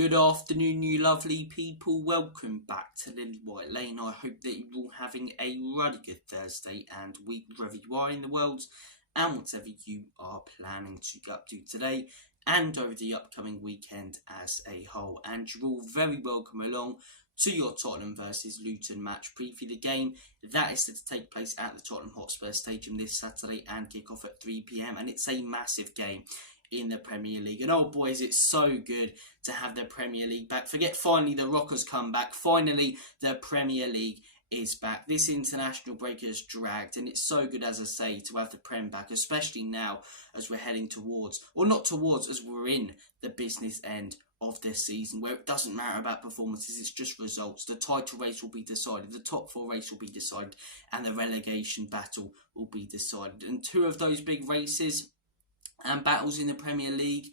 Good afternoon, you lovely people. Welcome back to Lily White Lane. I hope that you're all having a really good Thursday and week wherever you are in the world and whatever you are planning to get up to today and over the upcoming weekend as a whole. And you're all very welcome along to your Tottenham versus Luton match preview. The game that is set to take place at the Tottenham Hotspurs Stadium this Saturday and kick off at 3 p.m. and it's a massive game in the Premier League. And oh boys, it's so good to have the Premier League back. Forget finally the Rockers come back. Finally, the Premier League is back. This international break has dragged, and it's so good, as I say, to have the Prem back, especially now as we're heading towards, or not towards, as we're in the business end of this season, where it doesn't matter about performances, it's just results. The title race will be decided, the top four race will be decided, and the relegation battle will be decided. And two of those big races and battles in the Premier League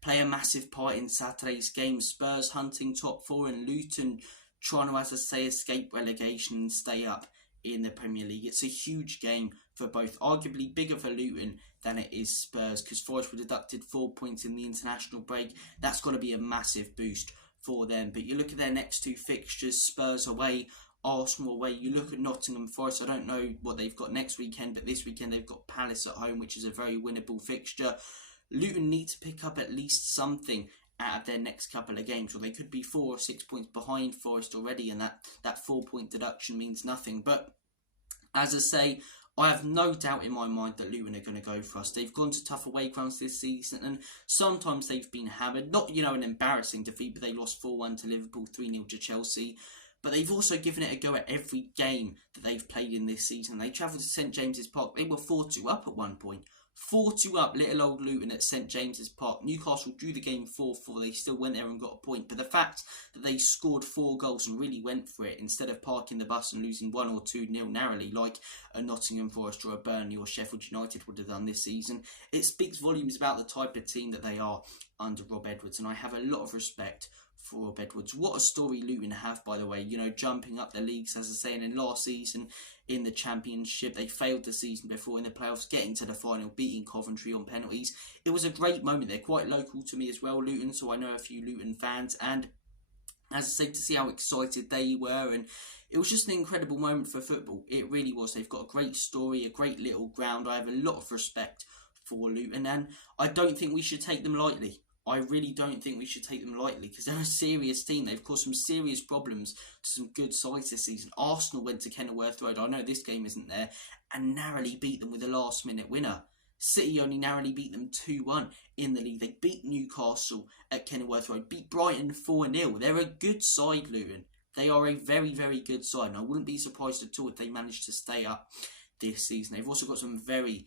play a massive part in Saturday's game. Spurs hunting top four and Luton trying to, as I say, escape relegation and stay up in the Premier League. It's a huge game for both, arguably bigger for Luton than it is Spurs, because Forest were deducted 4 points in the international break. That's got to be a massive boost for them. But you look at their next two fixtures, Spurs away, Arsenal away. You look at Nottingham Forest, I don't know what they've got next weekend, but this weekend they've got Palace at home, which is a very winnable fixture. Luton need to pick up at least something out of their next couple of games, or they could be 4 or 6 points behind Forest already, and that 4 point deduction means nothing. But as I say, I have no doubt in my mind that Luton are going to go for us. They've gone to tough away grounds this season, and sometimes they've been hammered. Not, an embarrassing defeat, but they lost 4-1 to Liverpool, 3-0 to Chelsea. But they've also given it a go at every game that they've played in this season. They travelled to St James's Park. They were 4-2 up at one point. 4-2 up, little old Luton at St James's Park. Newcastle drew the game 4-4. They still went there and got a point. But the fact that they scored 4 goals and really went for it, instead of parking the bus and losing 1 or 2-0 narrowly, like a Nottingham Forest or a Burnley or Sheffield United would have done this season, it speaks volumes about the type of team that they are under Rob Edwards. And I have a lot of respect for Rob Edwards. What a story Luton have, by the way, jumping up the leagues, as I say, and in last season in the Championship, they failed the season before in the playoffs, getting to the final, beating Coventry on penalties. It was a great moment. They're quite local to me as well, Luton, so I know a few Luton fans, and as I say, to see how excited they were, and it was just an incredible moment for football. It really was. They've got a great story, a great little ground. I have a lot of respect for Luton, and I don't think we should take them lightly. I really don't think we should take them lightly, because they're a serious team. They've caused some serious problems to some good sides this season. Arsenal went to Kenilworth Road, I know this game isn't there, and narrowly beat them with a last minute winner. City only narrowly beat them 2-1 in the league. They beat Newcastle at Kenilworth Road, beat Brighton 4-0. They're a good side, Luton. They are a very, very good side, and I wouldn't be surprised at all if they managed to stay up this season. They've also got some very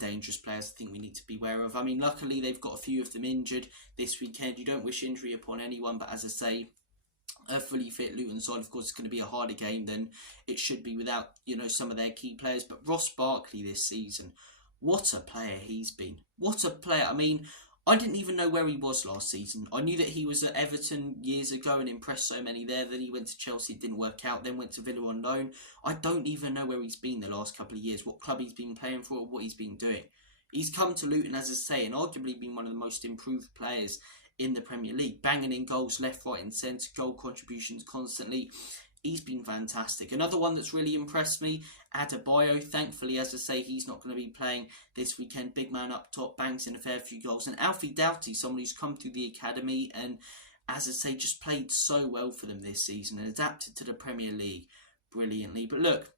dangerous players I think we need to be aware of. I mean, luckily they've got a few of them injured this weekend. You don't wish injury upon anyone, but as I say, a fully fit Luton side, of course, is going to be a harder game than it should be without, some of their key players. But Ross Barkley this season, what a player he's been. What a player. I mean, I didn't even know where he was last season. I knew that he was at Everton years ago and impressed so many there. Then he went to Chelsea, it didn't work out. Then went to Villa on loan. I don't even know where he's been the last couple of years, what club he's been playing for, or what he's been doing. He's come to Luton, as I say, and arguably been one of the most improved players in the Premier League. Banging in goals left, right and centre, goal contributions constantly. He's been fantastic. Another one that's really impressed me, Adebayo. Thankfully, as I say, he's not going to be playing this weekend. Big man up top, bangs in a fair few goals. And Alfie Doughty, someone who's come through the academy and, as I say, just played so well for them this season and adapted to the Premier League brilliantly. But look,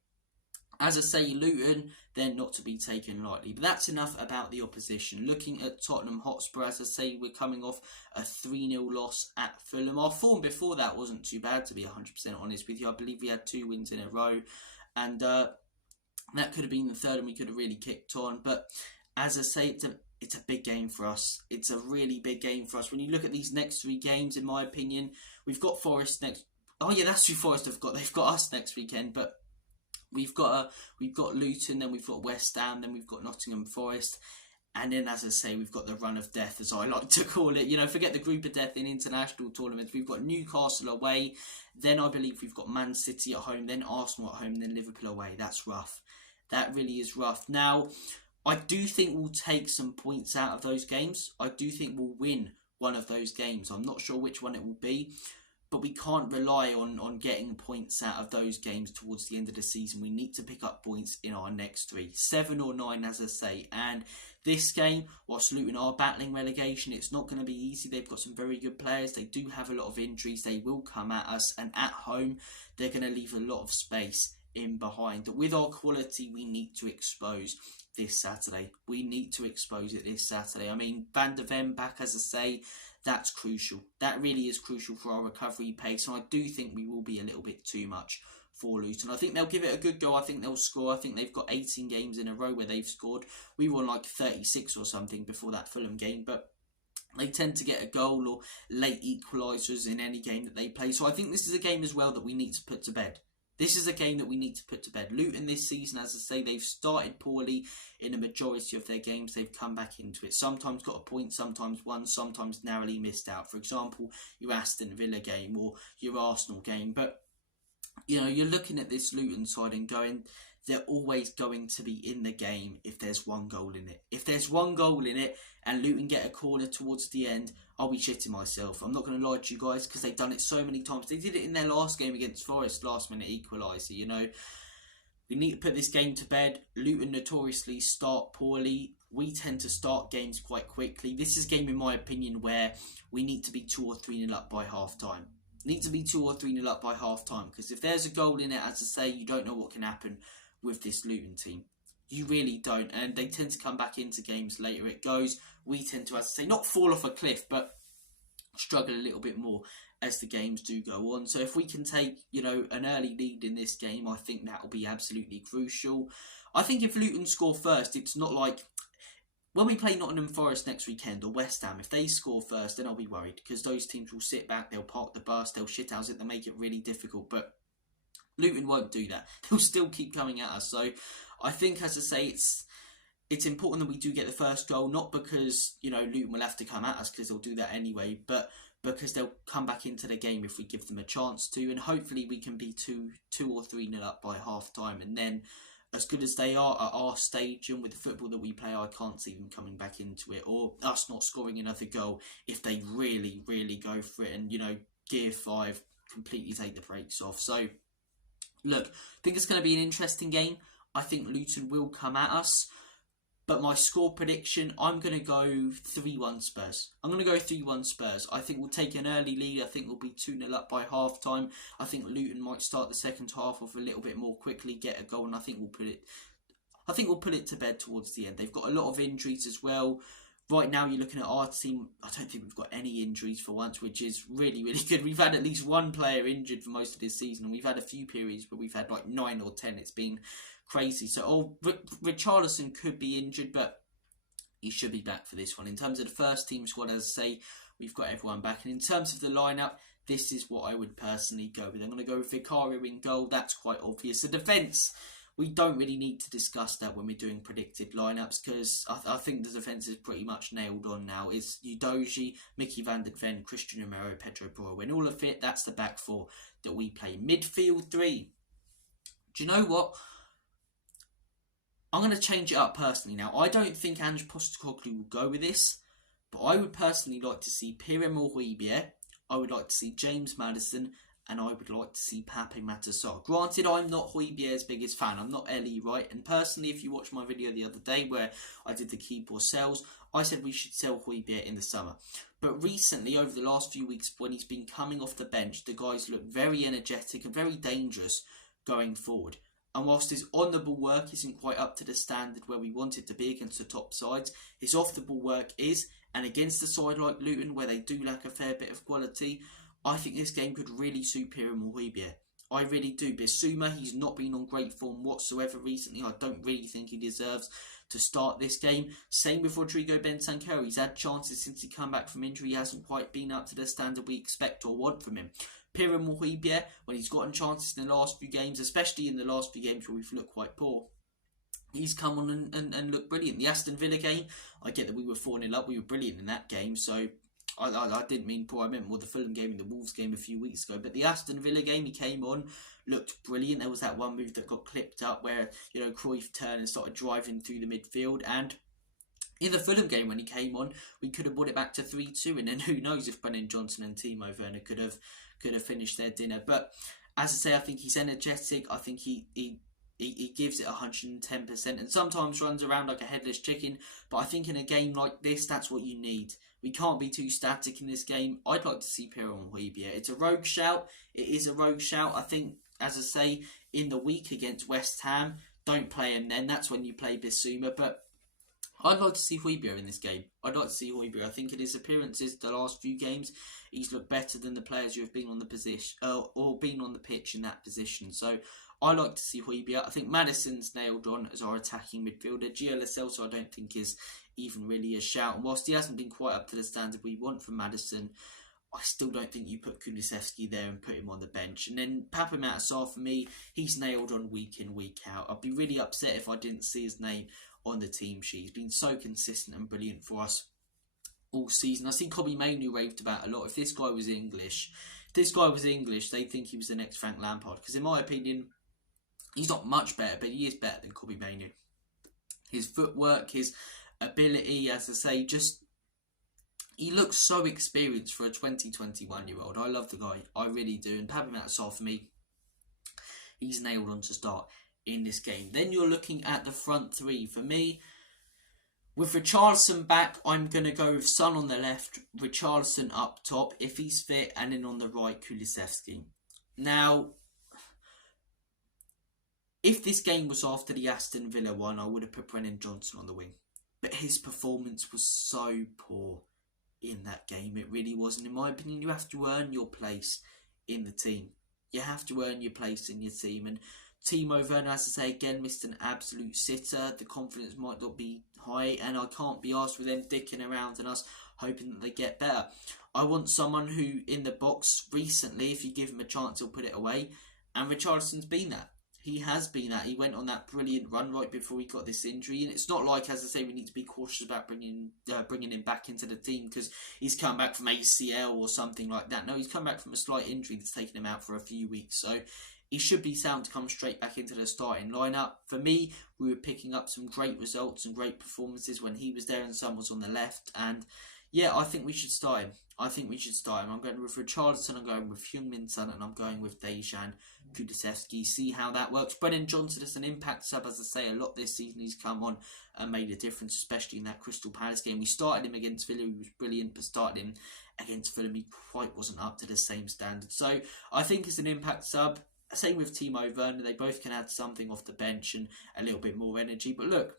as I say, Luton, they're not to be taken lightly. But that's enough about the opposition. Looking at Tottenham Hotspur, as I say, we're coming off a 3-0 loss at Fulham. Our form before that wasn't too bad, to be 100% honest with you. I believe we had 2 wins in a row. And that could have been the third and we could have really kicked on. But as I say, it's a big game for us. It's a really big game for us. When you look at these next 3 games, in my opinion, we've got Forest next. Oh yeah, that's who Forest have got. They've got us next weekend, but we've got Luton, then we've got West Ham, then we've got Nottingham Forest, and then, as I say, we've got the run of death, as I like to call it. Forget the group of death in international tournaments. We've got Newcastle away, then I believe we've got Man City at home, then Arsenal at home, then Liverpool away. That's rough. That really is rough. Now, I do think we'll take some points out of those games. I do think we'll win one of those games. I'm not sure which one it will be, but we can't rely on getting points out of those games towards the end of the season. We need to pick up points in our next 3, 7 or 9, as I say. And this game, whilst Luton are battling relegation, it's not going to be easy. They've got some very good players. They do have a lot of injuries. They will come at us, and at home, they're going to leave a lot of space in behind. But with our quality, we need to expose this Saturday. We need to expose it this Saturday. I mean, Van der Ven back, as I say, that's crucial. That really is crucial for our recovery pace. And I do think we will be a little bit too much for Luton. I think they'll give it a good go. I think they'll score. I think they've got 18 games in a row where they've scored. We won like 36 or something before that Fulham game. But they tend to get a goal or late equalisers in any game that they play. So I think this is a game as well that we need to put to bed. This is a game that we need to put to bed. Luton this season, as I say, they've started poorly in a majority of their games. They've come back into it. Sometimes got a point, sometimes won, sometimes narrowly missed out. For example, your Aston Villa game or your Arsenal game. But, you know, you're looking at this Luton side and going, they're always going to be in the game if there's one goal in it. If there's one goal in it and Luton get a corner towards the end, I'll be shitting myself. I'm not going to lie to you guys, because they've done it so many times. They did it in their last game against Forest, last minute equaliser, you know. We need to put this game to bed. Luton notoriously start poorly. We tend to start games quite quickly. This is a game, in my opinion, where we need to be 2 or 3 nil up by half time. Need to be 2 or 3 nil up by half time, because if there's a goal in it, as I say, you don't know what can happen with this Luton team. You really don't, and they tend to come back into games later it goes. We tend to, as I say, not fall off a cliff, but struggle a little bit more as the games do go on. So if we can take, you know, an early lead in this game, I think that will be absolutely crucial. I think if Luton score first, it's not like when we play Nottingham Forest next weekend or West Ham, if they score first, then I'll be worried, because those teams will sit back, they'll park the bus, they'll shithouse it, they'll make it really difficult. But Luton won't do that. They'll still keep coming at us. So I think, as I say, it's important that we do get the first goal, not because, you know, Luton will have to come at us, because they'll do that anyway, but because they'll come back into the game if we give them a chance to, and hopefully we can be 2 or 3 nil up by half time. And then, as good as they are at our stadium with the football that we play, I can't see them coming back into it, or us not scoring another goal if they really, really go for it and, you know, Gear 5 completely take the brakes off. So look, I think it's going to be an interesting game. I think Luton will come at us. But my score prediction, I'm going to go 3-1 Spurs. I'm going to go 3-1 Spurs. I think we'll take an early lead. I think we'll be 2-0 up by half time. I think Luton might start the second half off a little bit more quickly, get a goal, and I think we'll put it to bed towards the end. They've got a lot of injuries as well. Right now, you're looking at our team. I don't think we've got any injuries for once, which is really, really good. We've had at least one player injured for most of this season, and we've had a few periods where we've had like 9 or 10. It's been crazy. So, Richarlison could be injured, but he should be back for this one. In terms of the first team squad, as I say, we've got everyone back. And in terms of the lineup, this is what I would personally go with. I'm going to go with Vicario in goal. That's quite obvious. The defence, we don't really need to discuss that when we're doing predicted lineups, because I think the defence is pretty much nailed on now. It's Udogie, Mickey van der Ven, Christian Romero, Pedro Porro. When all are fit, that's the back 4 that we play. Midfield 3. Do you know what? I'm going to change it up personally now. I don't think Ange Postecoglou will go with this, but I would personally like to see Pierre-Emile Højbjerg, I would like to see James Maddison, and I would like to see Pape Matar Sarr. Granted, I'm not Højbjerg's biggest fan. I'm not Ellie, right? And personally, if you watched my video the other day where I did the keep or sells, I said we should sell Højbjerg in the summer. But recently, over the last few weeks, when he's been coming off the bench, the guys look very energetic and very dangerous going forward. And whilst his on-the-ball work isn't quite up to the standard where we want it to be against the top sides, his off-the-ball work is, and against a side like Luton, where they do lack a fair bit of quality, I think this game could really suit Pierre-Emile Højbjerg. I really do. Bissouma, he's not been on great form whatsoever recently. I don't really think he deserves to start this game. Same with Rodrigo Bentancur. He's had chances since he come back from injury. He hasn't quite been up to the standard we expect or want from him. Pierre-Emile Højbjerg, when he's gotten chances in the last few games, especially in the last few games where we've looked quite poor, he's come on and looked brilliant. The Aston Villa game, I get that we were 4-0 up. We were brilliant in that game, so I didn't mean poor. I meant more the Fulham game and the Wolves game a few weeks ago. But the Aston Villa game, he came on, looked brilliant. There was that one move that got clipped up where, you know, Cruyff turned and started driving through the midfield, and In the Fulham game when he came on, we could have brought it back to 3-2, and then who knows if Brennan Johnson and Timo Werner could have finished their dinner. But as I say, I think he's energetic. I think he gives it 110%, and sometimes runs around like a headless chicken. But I think in a game like this, that's what you need. We can't be too static in this game. I'd like to see Pierre and Højbjerg. It's a rogue shout. It is a rogue shout. I think, as I say, in the week against West Ham, don't play him then. That's when you play Bissouma. But I'd like to see Højbjerg in this game. I'd like to see Højbjerg. I think in his appearances the last few games, he's looked better than the players who have been on the position or been on the pitch in that position. So I like to see Højbjerg. I think Maddison's nailed on as our attacking midfielder. Gio Lo Celso I don't think is even really a shout. And whilst he hasn't been quite up to the standard we want from Maddison, I still don't think you put Kulusevski there and put him on the bench. And then Pape Matar Sarr, for me, he's nailed on week in, week out. I'd be really upset if I didn't see his name on the team sheet. He's been so consistent and brilliant for us all season. I see Kobbie Mainoo raved about a lot. If this guy was English, they'd think he was the next Frank Lampard. Because in my opinion, he's not much better, but he is better than Kobbie Mainoo. His footwork, his ability, as I say, he looks so experienced for a 20-21-year-old. I love the guy. I really do. And Pape Matar Sarr, for me, he's nailed on to start in this game. Then you're looking at the front three. For me, with Richarlison back, I'm going to go with Son on the left, Richarlison up top, if he's fit, and then on the right, Kulusevski. Now, if this game was after the Aston Villa one, I would have put Brennan Johnson on the wing. But his performance was so poor in that game. It really wasn't. In my opinion, you have to earn your place in the team. You have to earn your place in your team. And Timo Werner, as I say, again, missed an absolute sitter. The confidence might not be high, and I can't be asked with them dicking around and us hoping that they get better. I want someone who, in the box recently, if you give him a chance, he'll put it away. And Richarlison's been that. He has been that. He went on that brilliant run right before he got this injury. And it's not like, as I say, we need to be cautious about bringing him back into the team because he's come back from ACL or something like that. No, he's come back from a slight injury that's taken him out for a few weeks. So he should be sound to come straight back into the starting lineup. For me, we were picking up some great results and great performances when he was there and Son was on the left. And yeah, I think we should start him. I'm going with Richarlison, I'm going with Heung-min Son, and I'm going with Dejan Kulusevski. See how that works. Brennan Johnson is an impact sub, as I say, a lot this season. He's come on and made a difference, especially in that Crystal Palace game. We started him against Villa, he was brilliant, but started him against Fulham, he quite wasn't up to the same standard. So I think it's an impact sub. Same with Timo Werner, they both can add something off the bench and a little bit more energy. But look,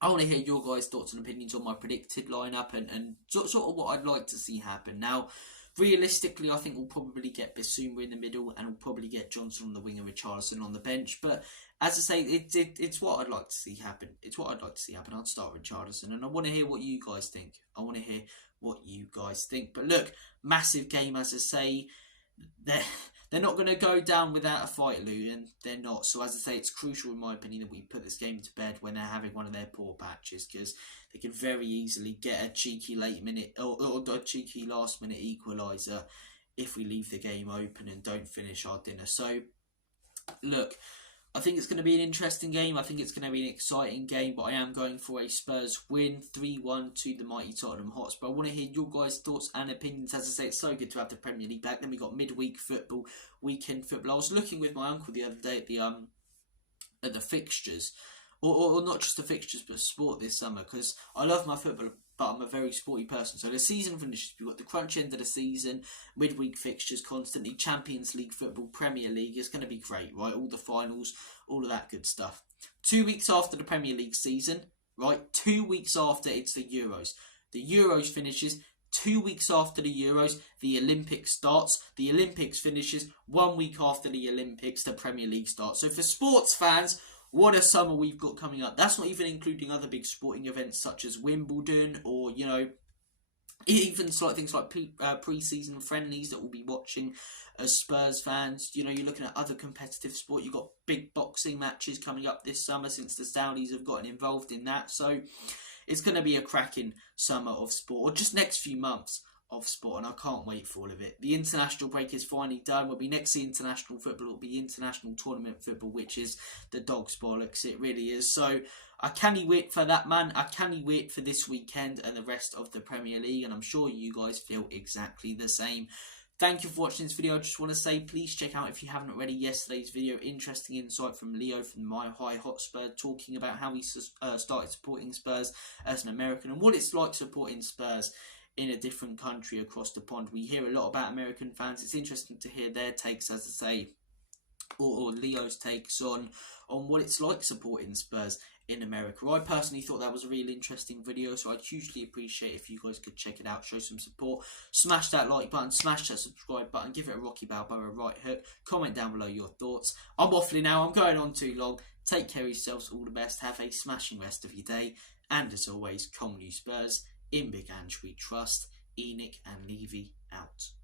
I want to hear your guys' thoughts and opinions on my predicted lineup and sort of what I'd like to see happen. Now, realistically, I think we'll probably get Bissouma in the middle and we'll probably get Johnson on the wing and Richarlison on the bench. But as I say, it's what I'd like to see happen. I'd start Richarlison, and I want to hear what you guys think. But look, massive game, as I say. They're not going to go down without a fight, Luton. They're not. So as I say, it's crucial in my opinion that we put this game to bed when they're having one of their poor patches, because they can very easily get a cheeky late minute or a cheeky last minute equaliser if we leave the game open and don't finish our dinner. So look, I think it's going to be an interesting game. I think it's going to be an exciting game, but I am going for a Spurs win, 3-1 to the mighty Tottenham Hotspur. I want to hear your guys' thoughts and opinions. As I say, it's so good to have the Premier League back. Then we got midweek football, weekend football. I was looking with my uncle the other day at the fixtures, or not just the fixtures, but sport this summer, because I love my football, but I'm a very sporty person. So the season finishes, we've got the crunch end of the season, midweek fixtures constantly, Champions League football, Premier League. It's going to be great, right? All the finals, all of that good stuff. 2 weeks after the Premier League season, right? 2 weeks after, it's the Euros. The Euros finishes. 2 weeks after the Euros, the Olympics starts. The Olympics finishes. 1 week after the Olympics, the Premier League starts. So for sports fans, what a summer we've got coming up. That's not even including other big sporting events such as Wimbledon or, you know, even slight things like pre-season friendlies that we'll be watching as Spurs fans. You know, you're looking at other competitive sport. You've got big boxing matches coming up this summer since the Saudis have gotten involved in that. So it's going to be a cracking summer of sport, or just next few months of sport, and I can't wait for all of it. The international break is finally done. We'll be next to international football. It'll be international tournament football, which is the dog's bollocks. It really is. So I can't wait for that, man. I can't wait for this weekend and the rest of the Premier League, and I'm sure you guys feel exactly the same. Thank you for watching this video. I just want to say, please check out, if you haven't already, yesterday's video. Interesting insight from Leo from My High Hotspur, talking about how he started supporting Spurs as an American and what it's like supporting Spurs in a different country across the pond. We hear a lot about American fans. It's interesting to hear their takes, as I say, or Leo's takes on what it's like supporting Spurs in America. I personally thought that was a really interesting video, so I'd hugely appreciate if you guys could check it out, show some support, smash that like button, smash that subscribe button, give it a Rocky Balboa right hook, comment down below your thoughts. I'm waffling now, I'm going on too long. Take care of yourselves, all the best, have a smashing rest of your day, and as always, come on you Spurs, in big Ange we trust. Enoch and Levy out.